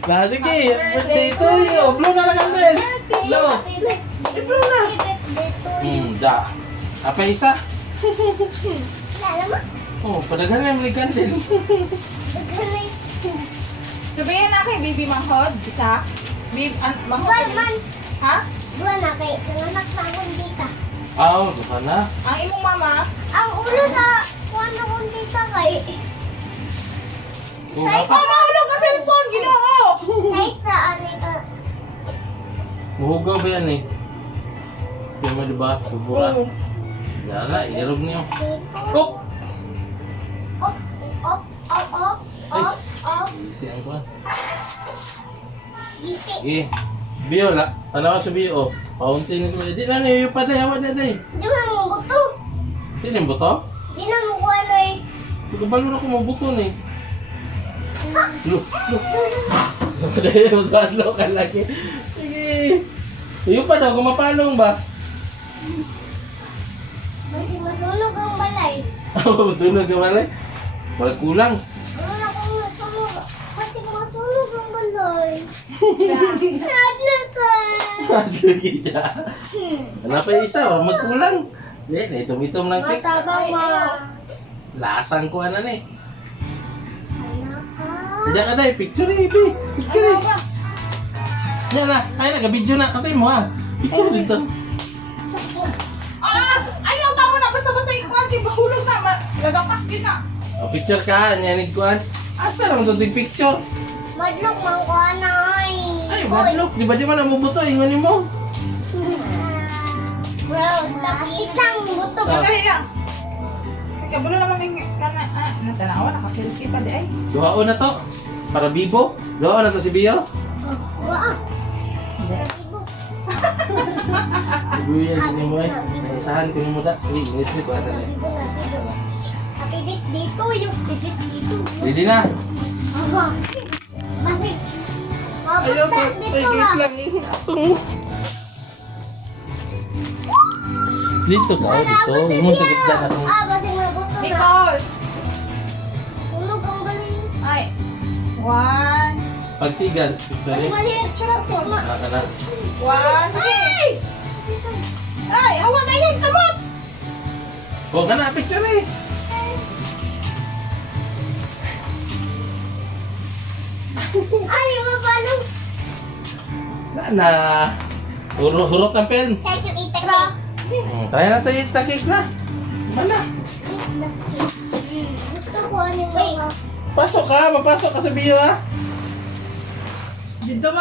Nah, sige. Birthday to you. Blow na lang ang bell. Blow. Blow na. Da. Apa isa? Oh, padaghan na yung candle. Sabihin na kay Bibi Manghod, isa. Manghod. Ha? Dua na kay anak na akong dita. Oh, baka na. Ang imong mama? Ang ulo na kuwan na akong dita kay Oh, Sa mahulog ka cellphone, Ginoo. sa isa ani ka. Buhugaw ba yan eh? Hindi mo diba? Bubura. Yan na, irog niyo. Oh! Op op op op op op. Easy ang kuha. Bisi. Sige. Bio la. Ano ka sa bio? Paunti na sa Di na niyo pa day. Hawa na day. Di man mo buto. Di na yung buto? Di na mo kuwan oy. Pagkabalo na ko mabuto ni. Look. Dahil magkadlo ka lagi. Sige. Iyo pa daw, kumapalong ba? Kasi masunog ang balay. Oo, sunog ka malay. Wala kulang. Ano na kung masunog? Kasi masunog ang balay. Ano ka? Lagi siya. Ano pa yung isa? Wala magkulang. Hindi, itom-itom lang cake. Matabang mo. Lasang ko ano ni. Anak ka. Diyan ka day, picture eh, Ibi. Picture eh. Yan na, ay nag-video na. Katay mo ha. Picture dito. Ayaw tamo na basta-basta ikuan kay bahulog na. Lagapak kita. O, picture ka, nyanig ko. Asa naman ito yung picture? Madlok mang kuwan na ay. Ay, badlok. Di ba di man namubuto? Ingonin mo. Bro, stop itang buto. Pagkali lang. Kabalo naman ng kana natanawa naka-selfie pa di ay. Duhao na to. Para bibo. Duhao na to si Bio. Wah. Ibuya sini mo eh. Naisahan ko ni mo da. Hindi, ngilit ko ata na. Happy birthday to you. Happy birthday to you. Ready na. Aha. Bakit? Ayaw ko. Mabuta Ay, dito wait ah. lang eh. Dito ka, dito. Mo sa gitna na tong. Ah, kasi mabuto na. Nicole. Sunog ang balay. Ay. One. Pagsigal. Sorry. Kasi mali. Naka na. One. Ay! Ay, hawa na yan, kamot. Huwag ka na, picture eh. Ay, mapalong. Na. Hurot ang pen. Sa yung itak. Try na tayo itakik na. Mana? Gusto ko ano mga. Pasok ka, mapasok ka sa bio ha. Dito mo